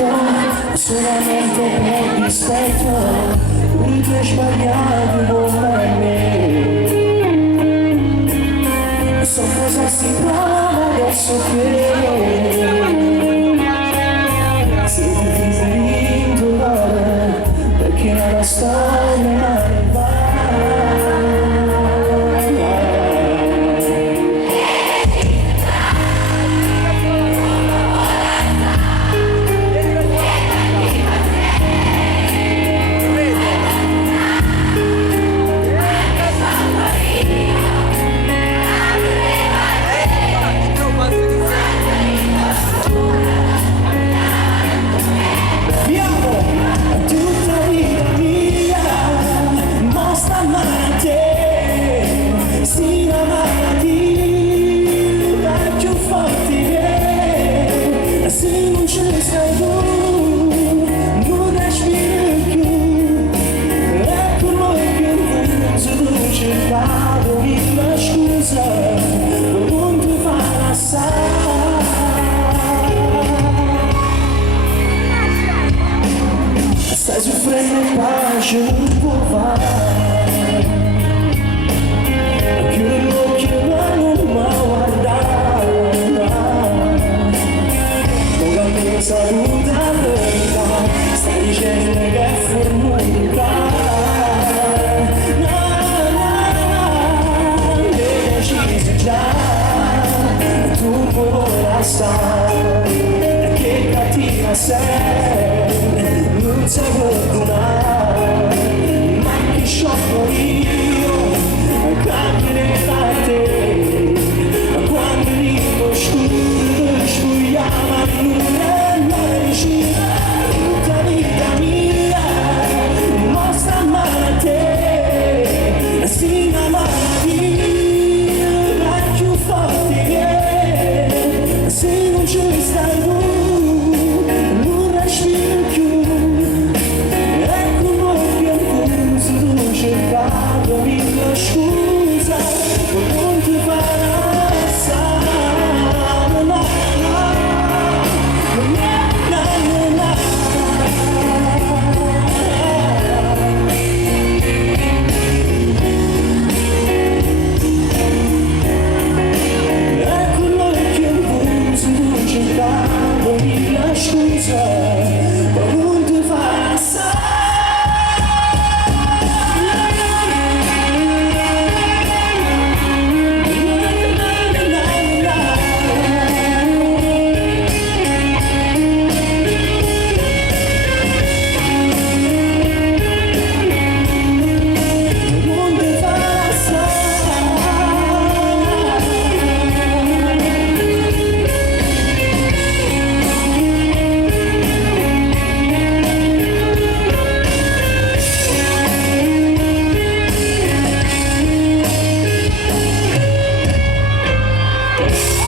dietro solamente per dispetto, lui che sbagliato come me. Non so cosa si prova adesso che siete figli di indolore, perché la storia va. Stai soffrendo in pace, non può fare. Chiudi l'occhio ma non mi guardare. Non cambia salute a verità, stai dicendo che è formuta. Ne decisi già, tu puoi lasciare. Che cattiva sei, non sai perdonare, ma che sciocco io.